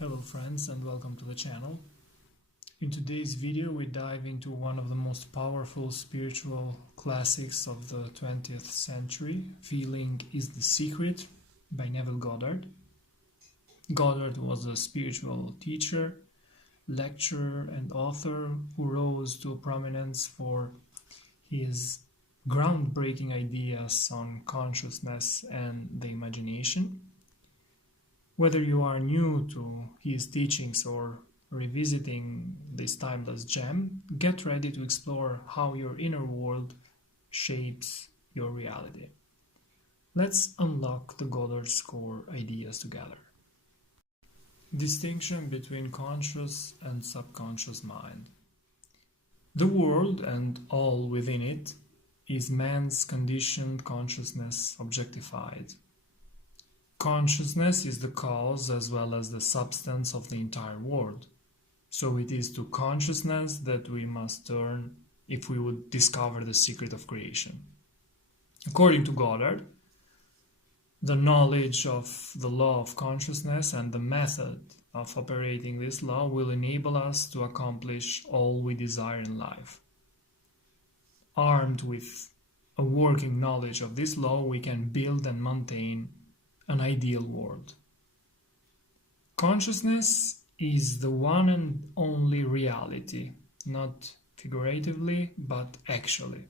Hello friends and welcome to the channel. In today's video we dive into one of the most powerful spiritual classics of the 20th century, Feeling is the Secret by Neville Goddard. Goddard was a spiritual teacher, lecturer and author who rose to prominence for his groundbreaking ideas on consciousness and the imagination. Whether you are new to his teachings or revisiting this timeless gem, get ready to explore how your inner world shapes your reality. Let's unlock the Goddard's core ideas together. Distinction between conscious and subconscious mind. The world and all within it is man's conditioned consciousness objectified. Consciousness is the cause as well as the substance of the entire world. So it is to consciousness that we must turn if we would discover the secret of creation. According to Goddard, the knowledge of the law of consciousness and the method of operating this law will enable us to accomplish all we desire in life. Armed with a working knowledge of this law, we can build and maintain an ideal world. Consciousness is the one and only reality, not figuratively, but actually.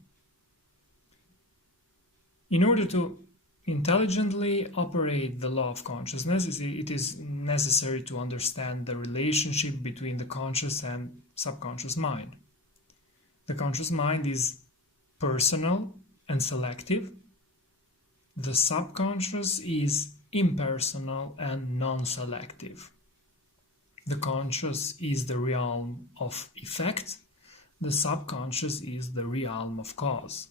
In order to intelligently operate the law of consciousness, it is necessary to understand the relationship between the conscious and subconscious mind. The conscious mind is personal and selective. The subconscious is impersonal and non-selective. The conscious is the realm of effect. The subconscious is the realm of cause.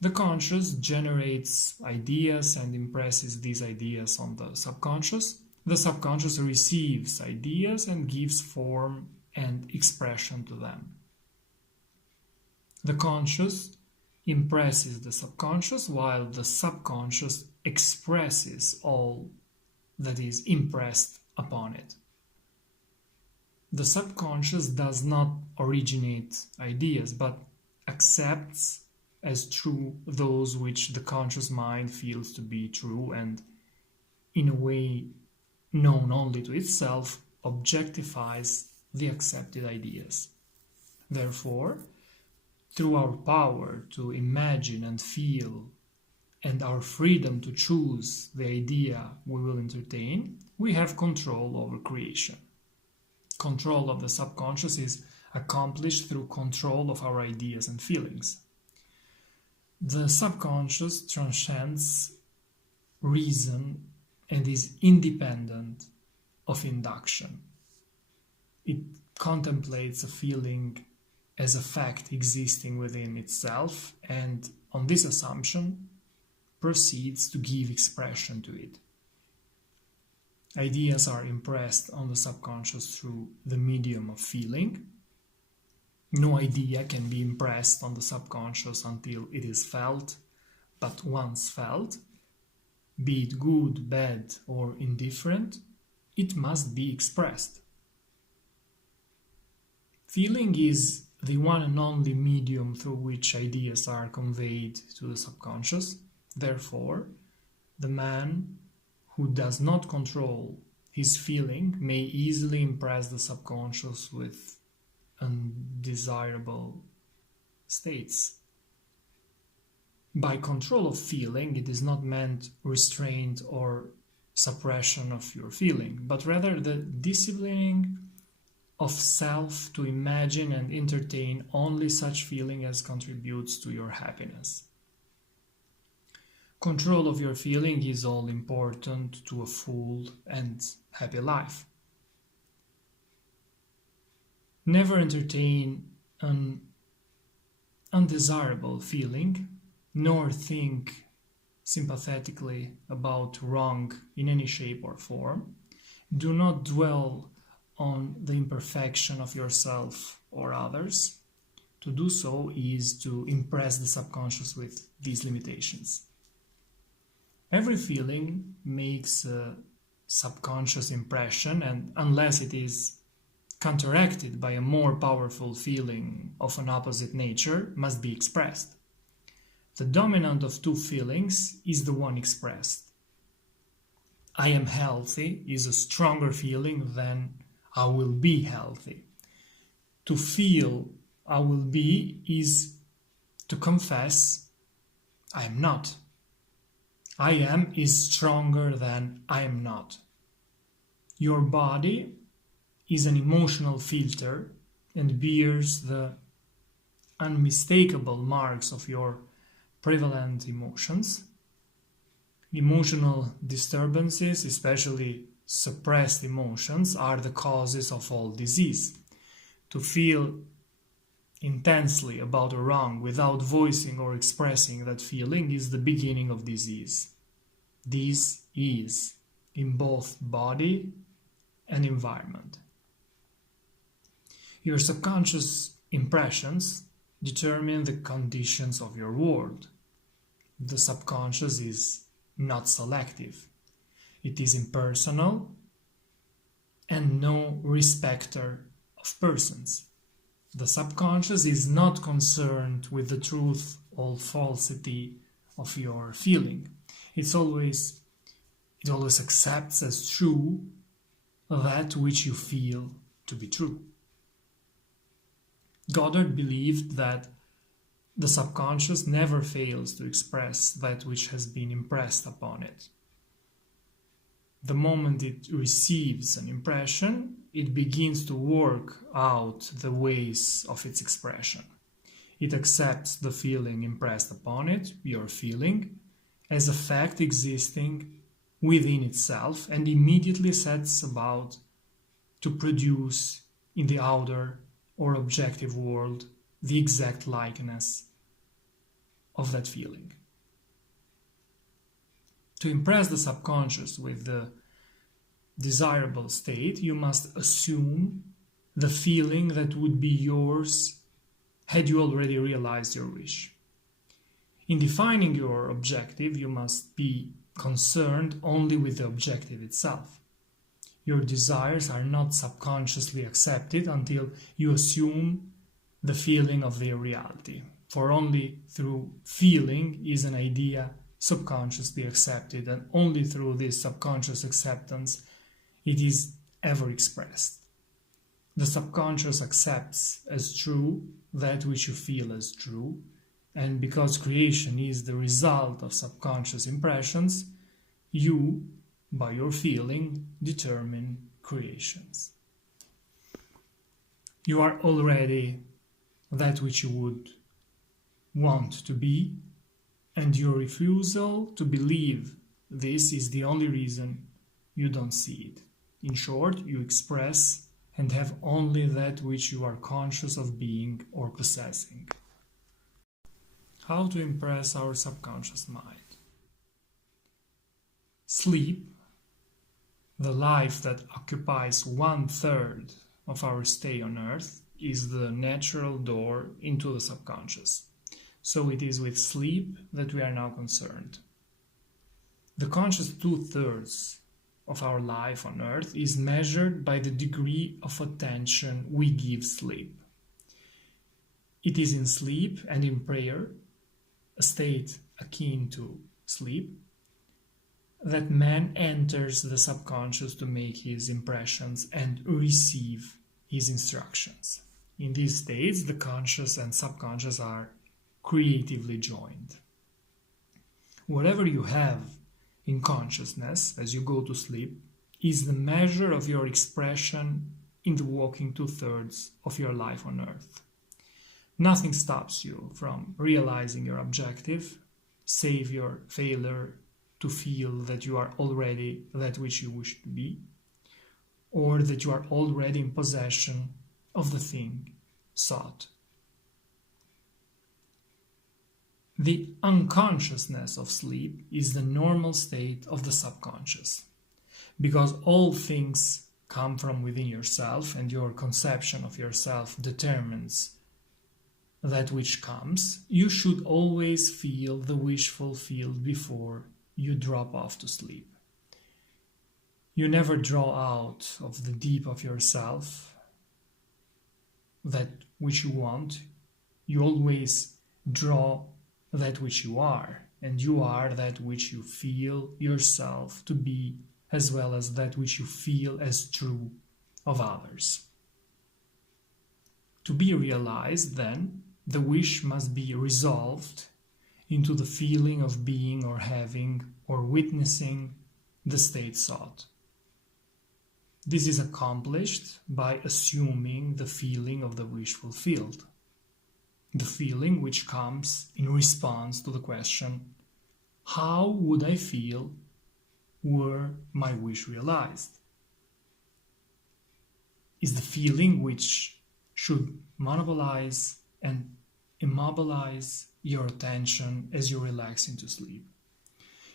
The conscious generates ideas and impresses these ideas on the subconscious. The subconscious receives ideas and gives form and expression to them. The conscious impresses the subconscious, while the subconscious expresses all that is impressed upon it. The subconscious does not originate ideas, but accepts as true those which the conscious mind feels to be true and, in a way known only to itself, objectifies the accepted ideas. Therefore, through our power to imagine and feel and our freedom to choose the idea we will entertain, we have control over creation. Control of the subconscious is accomplished through control of our ideas and feelings. The subconscious transcends reason and is independent of induction. It contemplates a feeling as a fact existing within itself, and on this assumption proceeds to give expression to it. Ideas are impressed on the subconscious through the medium of feeling. No idea can be impressed on the subconscious until it is felt, but once felt, be it good, bad, or indifferent, it must be expressed. Feeling is the one and only medium through which ideas are conveyed to the subconscious. Therefore, the man who does not control his feeling may easily impress the subconscious with undesirable states. By control of feeling, it is not meant restraint or suppression of your feeling, but rather the disciplining of self to imagine and entertain only such feeling as contributes to your happiness. Control of your feeling is all important to a full and happy life. Never entertain an undesirable feeling, nor think sympathetically about wrong in any shape or form. Do not dwell on the imperfection of yourself or others. To do so is to impress the subconscious with these limitations. Every feeling makes a subconscious impression, and unless it is counteracted by a more powerful feeling of an opposite nature, must be expressed. The dominant of two feelings is the one expressed. I am healthy is a stronger feeling than I will be healthy. To feel I will be is to confess I am not. I am is stronger than I am not. Your body is an emotional filter and bears the unmistakable marks of your prevalent emotions. Emotional disturbances, especially suppressed emotions, are the causes of all disease. To feel intensely about a wrong without voicing or expressing that feeling is the beginning of disease. This is in both body and environment. Your subconscious impressions determine the conditions of your world. The subconscious is not selective. It is impersonal and no respecter of persons. The subconscious is not concerned with the truth or falsity of your feeling. It always accepts as true that which you feel to be true. Goddard believed that the subconscious never fails to express that which has been impressed upon it. The moment it receives an impression, it begins to work out the ways of its expression. It accepts the feeling impressed upon it, your feeling, as a fact existing within itself, and immediately sets about to produce in the outer or objective world the exact likeness of that feeling. To impress the subconscious with the desirable state, you must assume the feeling that would be yours had you already realized your wish. In defining your objective, you must be concerned only with the objective itself. Your desires are not subconsciously accepted until you assume the feeling of their reality. For only through feeling is an idea subconsciously accepted, and only through this subconscious acceptance it is ever expressed. The subconscious accepts as true that which you feel as true, and because creation is the result of subconscious impressions, you, by your feeling, determine creations. You are already that which you would want to be, and your refusal to believe this is the only reason you don't see it. In short, you express and have only that which you are conscious of being or possessing. How to impress our subconscious mind? Sleep, the life that occupies 1/3 of our stay on earth, is the natural door into the subconscious. So it is with sleep that we are now concerned. The conscious 2/3 of our life on earth is measured by the degree of attention we give sleep. It is in sleep and in prayer, a state akin to sleep, that man enters the subconscious to make his impressions and receive his instructions. In these states, the conscious and subconscious are creatively joined. Whatever you have in consciousness as you go to sleep is the measure of your expression in the walking 2/3 of your life on earth. Nothing stops you from realizing your objective, save your failure to feel that you are already that which you wish to be, or that you are already in possession of the thing sought. The unconsciousness of sleep is the normal state of the subconscious. Because all things come from within yourself and your conception of yourself determines that which comes, you should always feel the wish fulfilled before you drop off to sleep. You never draw out of the deep of yourself that which you want. You always draw that which you are, and you are that which you feel yourself to be, as well as that which you feel as true of others. To be realized, then, the wish must be resolved into the feeling of being or having or witnessing the state sought. This is accomplished by assuming the feeling of the wish fulfilled, the feeling which comes in response to the question, how would I feel were my wish realized? Is the feeling which should monopolize and immobilize your attention as you relax into sleep.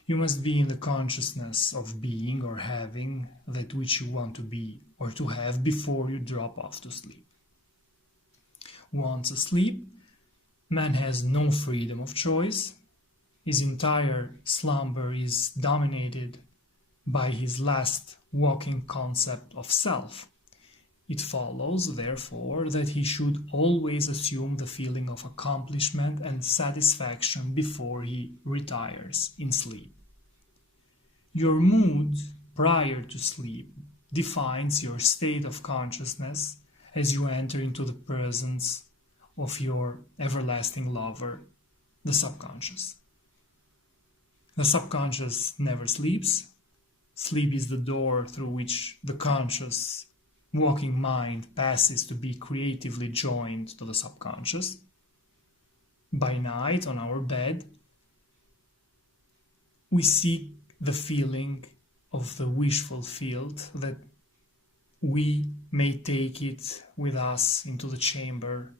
You must be in the consciousness of being or having that which you want to be or to have before you drop off to sleep. Once asleep, man has no freedom of choice. His entire slumber is dominated by his last waking concept of self. It follows, therefore, that he should always assume the feeling of accomplishment and satisfaction before he retires in sleep. Your mood prior to sleep defines your state of consciousness as you enter into the presence of your everlasting lover, the subconscious. The subconscious never sleeps. Sleep is the door through which the conscious waking mind passes to be creatively joined to the subconscious. By night, on our bed, we seek the feeling of the wish fulfilled, that we may take it with us into the chamber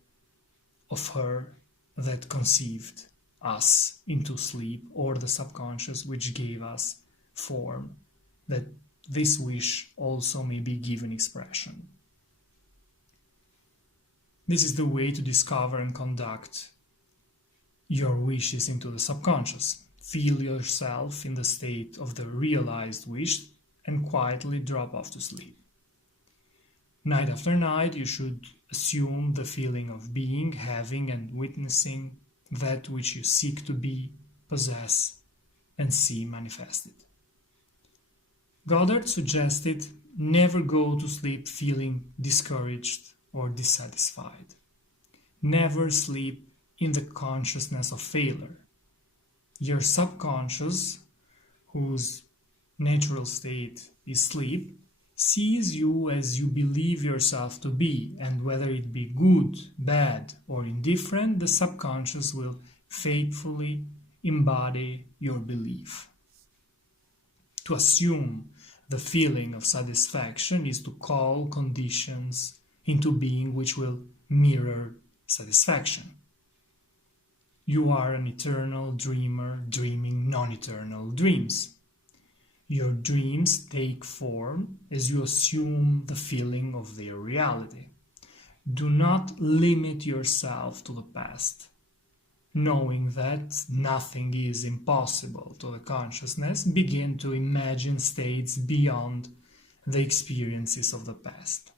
of her that conceived us into sleep, or the subconscious which gave us form, that this wish also may be given expression. This is the way to discover and conduct your wishes into the subconscious. Feel yourself in the state of the realized wish and quietly drop off to sleep. Night after night, you should assume the feeling of being, having, and witnessing that which you seek to be, possess, and see manifested. Goddard suggested never go to sleep feeling discouraged or dissatisfied. Never sleep in the consciousness of failure. Your subconscious, whose natural state is sleep, sees you as you believe yourself to be, and whether it be good, bad, or indifferent, the subconscious will faithfully embody your belief. To assume the feeling of satisfaction is to call conditions into being which will mirror satisfaction. You are an eternal dreamer dreaming non-eternal dreams. Your dreams take form as you assume the feeling of their reality. Do not limit yourself to the past. Knowing that nothing is impossible to the consciousness, begin to imagine states beyond the experiences of the past.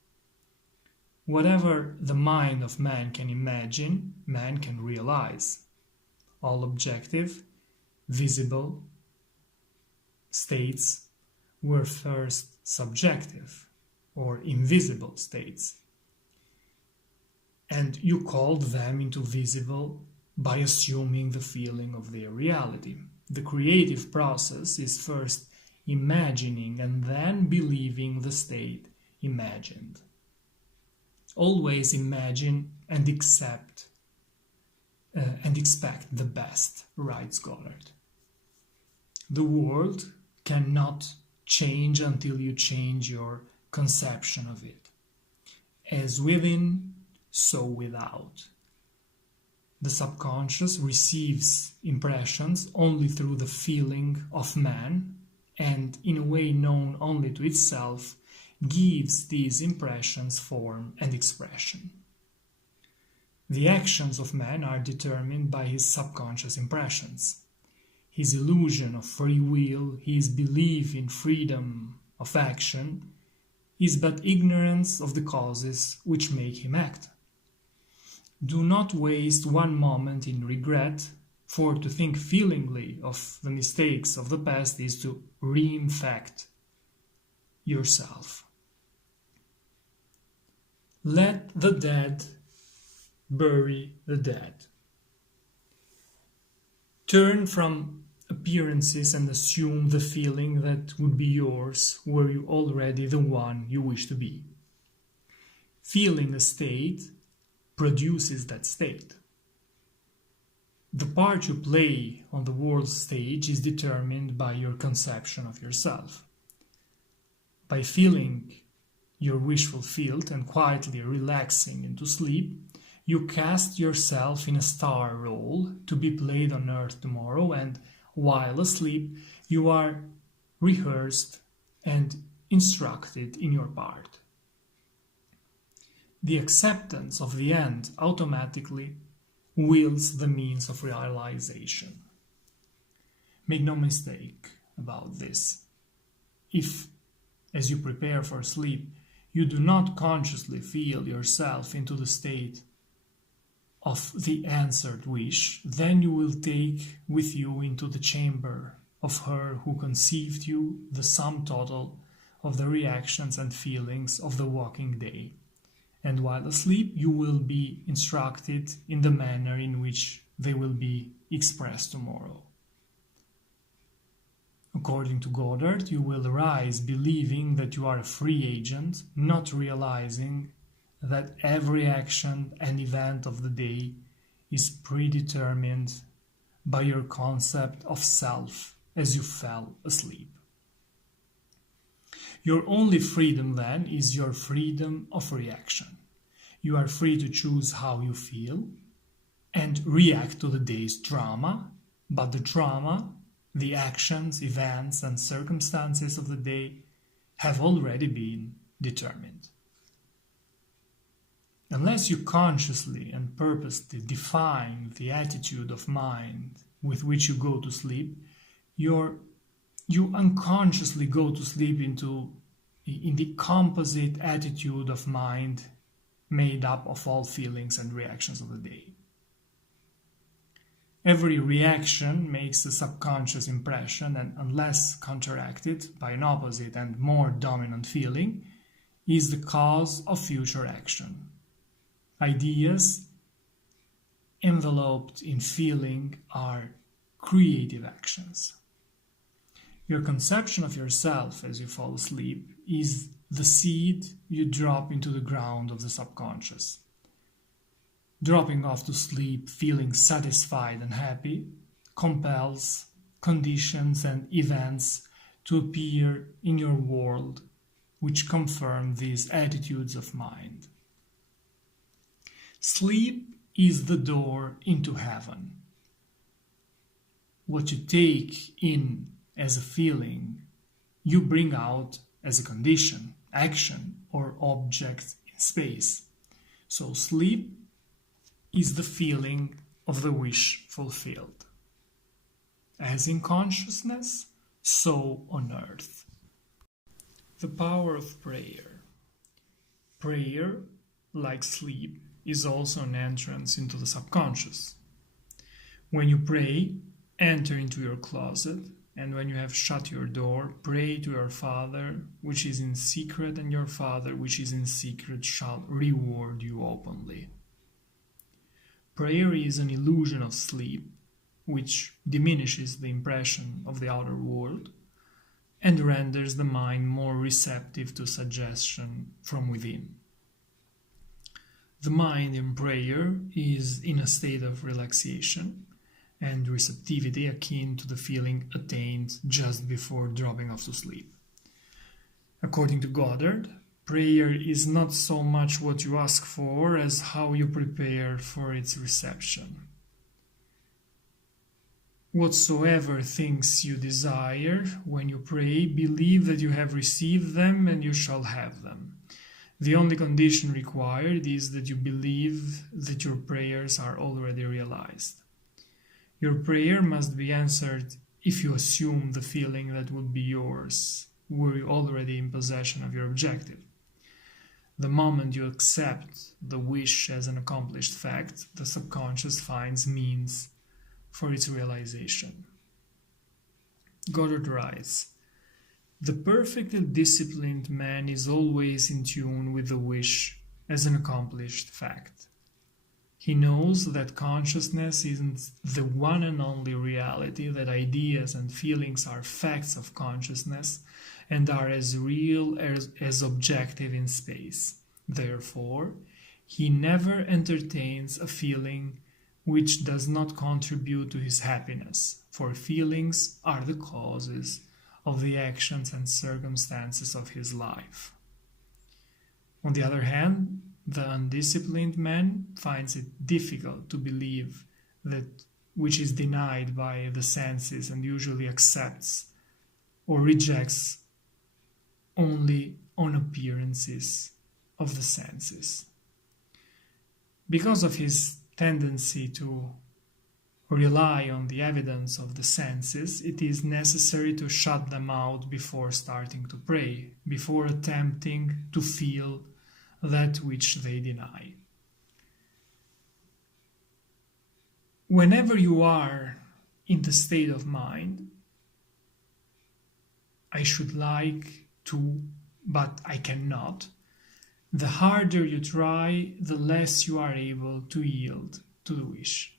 Whatever the mind of man can imagine, man can realize. All objective, visible states were first subjective or invisible states, and you called them into visible by assuming the feeling of their reality. The creative process is first imagining and then believing the state imagined. Always imagine and accept and expect the best, writes Goddard. The world cannot change until you change your conception of it. As within, so without. The subconscious receives impressions only through the feeling of man, and in a way known only to itself, gives these impressions form and expression. The actions of man are determined by his subconscious impressions. His illusion of free will, his belief in freedom of action is but ignorance of the causes which make him act. Do not waste one moment in regret, for to think feelingly of the mistakes of the past is to reinfect yourself. Let the dead bury the dead. Turn from appearances and assume the feeling that would be yours were you already the one you wish to be. Feeling a state produces that state. The part you play on the world stage is determined by your conception of yourself. By feeling your wish fulfilled and quietly relaxing into sleep, you cast yourself in a star role to be played on earth tomorrow, and while asleep you are rehearsed and instructed in your part. The acceptance of the end automatically wills the means of realization. Make no mistake about this. If, as you prepare for sleep, you do not consciously feel yourself into the state of the answered wish, then you will take with you into the chamber of her who conceived you the sum total of the reactions and feelings of the waking day. And while asleep, you will be instructed in the manner in which they will be expressed tomorrow. According to Goddard, you will arise believing that you are a free agent, not realizing that every action and event of the day is predetermined by your concept of self as you fell asleep. Your only freedom then is your freedom of reaction. You are free to choose how you feel and react to the day's drama, but the drama, the actions, events, and circumstances of the day have already been determined. Unless you consciously and purposely define the attitude of mind with which you go to sleep, you unconsciously go to sleep in the composite attitude of mind made up of all feelings and reactions of the day. Every reaction makes a subconscious impression, and unless counteracted by an opposite and more dominant feeling, is the cause of future action. Ideas enveloped in feeling are creative actions. Your conception of yourself as you fall asleep is the seed you drop into the ground of the subconscious. Dropping off to sleep feeling satisfied and happy compels conditions and events to appear in your world which confirm these attitudes of mind. Sleep is the door into heaven. What you take in as a feeling, you bring out as a condition, action, or object in space. So sleep is the feeling of the wish fulfilled. As in consciousness, so on earth. The power of prayer. Prayer, like sleep, is also an entrance into the subconscious. When you pray, enter into your closet, and when you have shut your door, pray to your Father, which is in secret, and your Father, which is in secret, shall reward you openly. Prayer is an illusion of sleep, which diminishes the impression of the outer world and renders the mind more receptive to suggestion from within. The mind in prayer is in a state of relaxation and receptivity akin to the feeling attained just before dropping off to sleep. According to Goddard, prayer is not so much what you ask for as how you prepare for its reception. Whatsoever things you desire, when you pray, believe that you have received them and you shall have them. The only condition required is that you believe that your prayers are already realized. Your prayer must be answered if you assume the feeling that would be yours were you already in possession of your objective. The moment you accept the wish as an accomplished fact, the subconscious finds means for its realization. Goddard writes, "The perfectly disciplined man is always in tune with the wish as an accomplished fact. He knows that consciousness isn't the one and only reality, that ideas and feelings are facts of consciousness and are as real as objective in space. Therefore, he never entertains a feeling which does not contribute to his happiness, for feelings are the causes of the actions and circumstances of his life." On the other hand, the undisciplined man finds it difficult to believe that which is denied by the senses, and usually accepts or rejects only on appearances of the senses. Because of his tendency to rely on the evidence of the senses, it is necessary to shut them out before starting to pray, before attempting to feel that which they deny. Whenever you are in the state of mind, "I should like to, but I cannot," the harder you try, the less you are able to yield to the wish.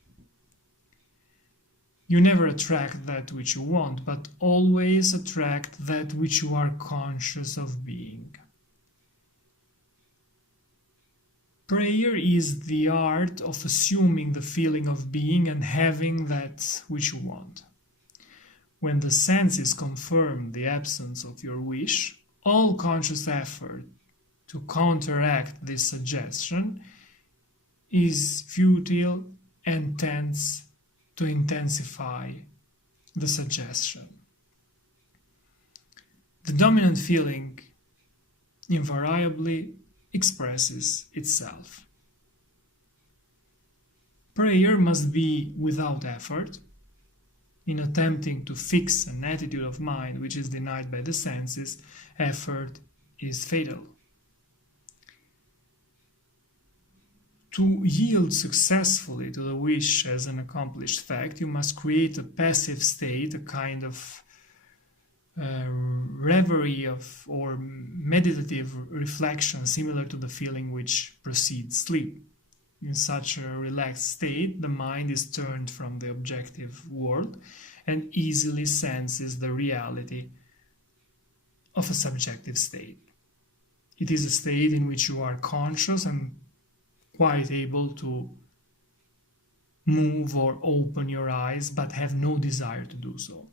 You never attract that which you want, but always attract that which you are conscious of being. Prayer is the art of assuming the feeling of being and having that which you want. When the senses confirm the absence of your wish, all conscious effort to counteract this suggestion is futile and tends to intensify the suggestion. The dominant feeling invariably expresses itself. Prayer must be without effort. In attempting to fix an attitude of mind which is denied by the senses, effort is fatal. To yield successfully to the wish as an accomplished fact, you must create a passive state, a kind of reverie of or meditative reflection similar to the feeling which precedes sleep. In such a relaxed state, the mind is turned from the objective world and easily senses the reality of a subjective state. It is a state in which you are conscious and quite able to move or open your eyes, but have no desire to do so.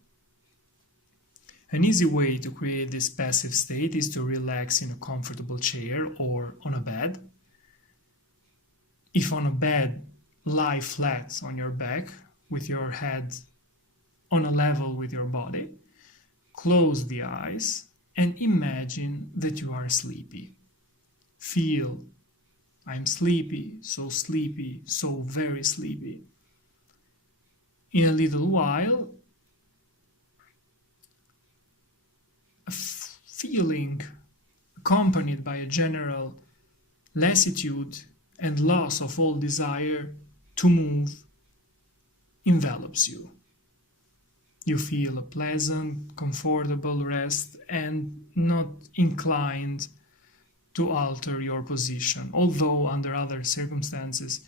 An easy way to create this passive state is to relax in a comfortable chair or on a bed. If on a bed, lie flat on your back with your head on a level with your body. Close the eyes and imagine that you are sleepy. Feel, "I'm sleepy, so very sleepy." In a little while, a feeling accompanied by a general lassitude and loss of all desire to move envelops you. You feel a pleasant, comfortable rest and not inclined to alter your position, although under other circumstances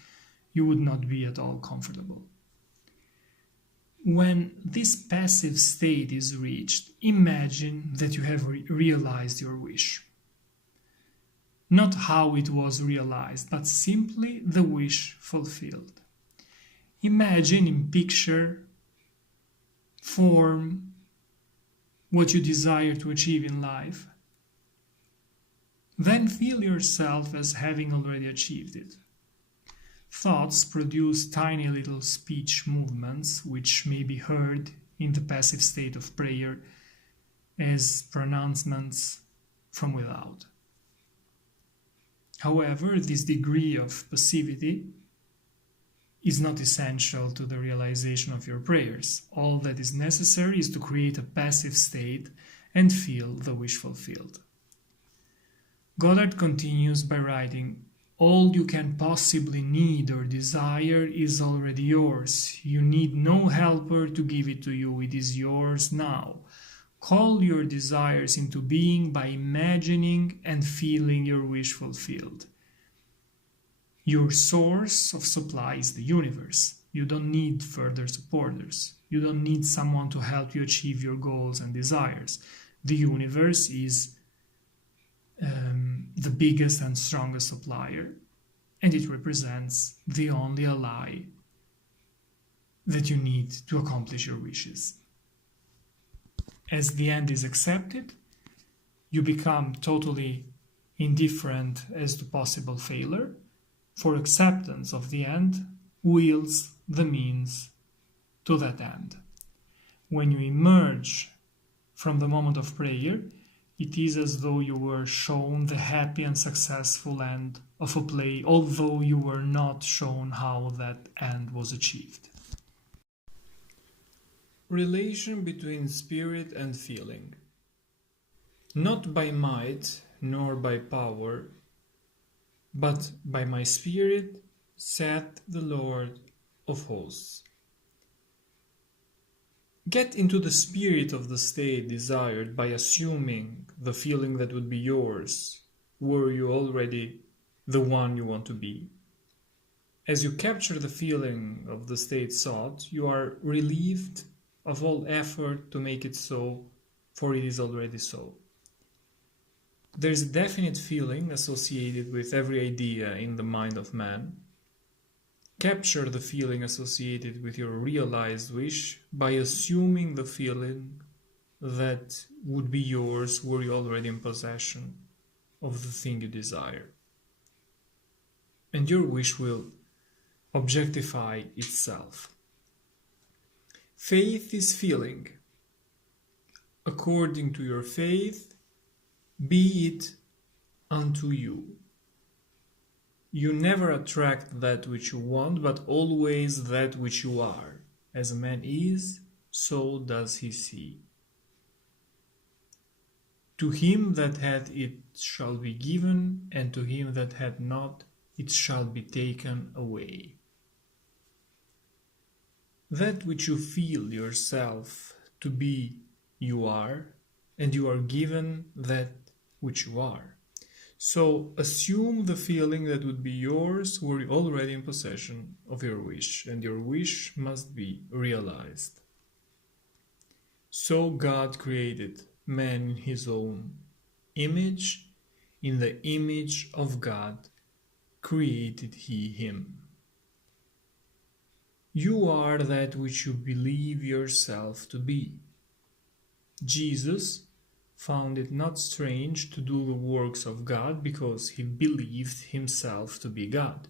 you would not be at all comfortable. When this passive state is reached, imagine that you have realized your wish. Not how it was realized, but simply the wish fulfilled. Imagine in picture form what you desire to achieve in life. Then feel yourself as having already achieved it. Thoughts produce tiny little speech movements which may be heard in the passive state of prayer as pronouncements from without. However, this degree of passivity is not essential to the realization of your prayers. All that is necessary is to create a passive state and feel the wish fulfilled. Goddard continues by writing, "All you can possibly need or desire is already yours. You need no helper to give it to you. It is yours now. Call your desires into being by imagining and feeling your wish fulfilled. Your source of supply is the universe. You don't need further supporters. You don't need someone to help you achieve your goals and desires. The universe is the biggest and strongest supplier, and it represents the only ally that you need to accomplish your wishes. As the end is accepted, you become totally indifferent as to possible failure, for acceptance of the end wields the means to that end. When you emerge from the moment of prayer, it is as though you were shown the happy and successful end of a play, although you were not shown how that end was achieved." Relation between spirit and feeling. "Not by might nor by power, but by my spirit, saith the Lord of hosts." Get into the spirit of the state desired by assuming the feeling that would be yours were you already the one you want to be. As you capture the feeling of the state sought, you are relieved of all effort to make it so, for it is already so. There is a definite feeling associated with every idea in the mind of man. Capture the feeling associated with your realized wish by assuming the feeling that would be yours were you already in possession of the thing you desire. And your wish will objectify itself. Faith is feeling. According to your faith, be it unto you. You never attract that which you want, but always that which you are. As a man is, so does he see. To him that hath it shall be given, and to him that hath not it shall be taken away. That which you feel yourself to be, you are, and you are given that which you are. So assume the feeling that would be yours were already in possession of your wish, and your wish must be realized. So God created man in his own image. In the image of God created he him. You are that which you believe yourself to be. Jesus found it not strange to do the works of God because he believed himself to be God.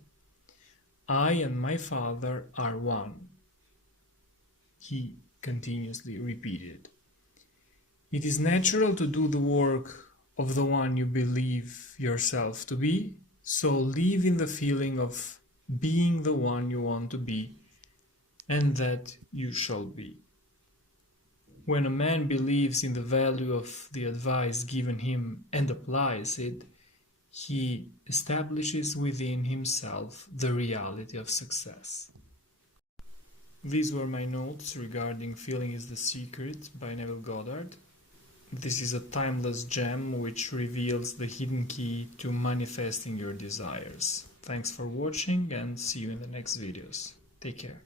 I and my Father are one, he continuously repeated. It is natural to do the work of the one you believe yourself to be, so live in the feeling of being the one you want to be, and that you shall be. When a man believes in the value of the advice given him and applies it, he establishes within himself the reality of success. These were my notes regarding Feeling is the Secret by Neville Goddard. This is a timeless gem which reveals the hidden key to manifesting your desires. Thanks for watching and see you in the next videos. Take care.